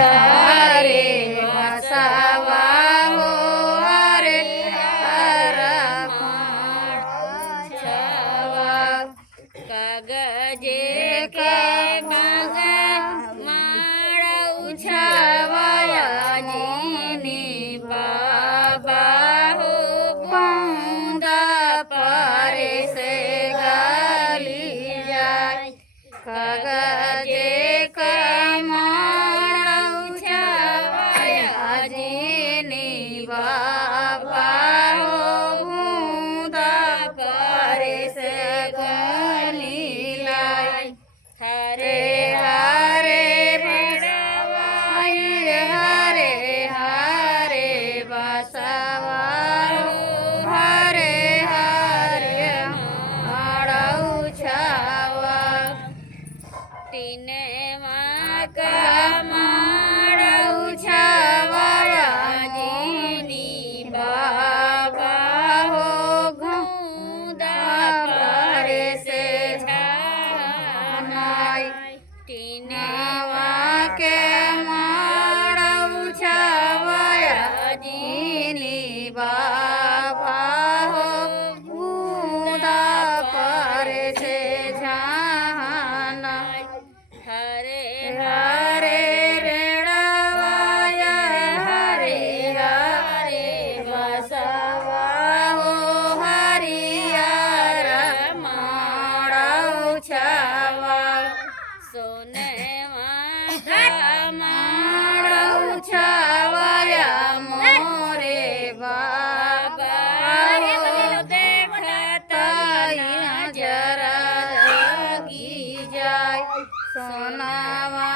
हरे बसवा हो हरे हर छवा कागजे के मग माड़ उछवाया जीनी बाबा हो बूंदा पारे से गाली जाए कागजे का माड़ उछवाया जीनी बाबा हो बूंदा पारे से गाली लाई हरे हरे भेड़वाई हरे हरे बसवा हरे हरे माड़ऊ छावा तीने माँ का माड़ऊ छावाया जीनी बाबा हो घूंदा पारे से छानाई टीनवा के माड़ऊ छावाया जीनी बाबा हो घूंदा पारे से छानाई हरे हरे रेड़वाया हरे हरे बसवा हो हरियर माड़ऊ छावा सोने माड़ऊ छावाया मोरे बाबा देखता जरा लगी जाए सोनावा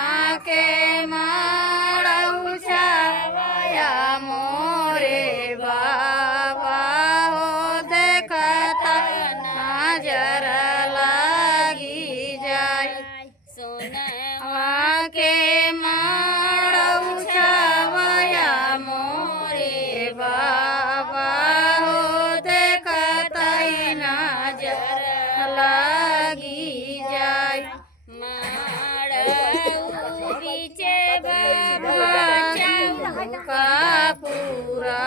के माड़ऊ छावाया मोरे बाबा हो देखता नजर लगी जाए सोनावा के माड़ऊ छावाया मोरे बाबा हो देखता नजर लगी जाए माड़ऊ बीचे बाबा चौका पूरा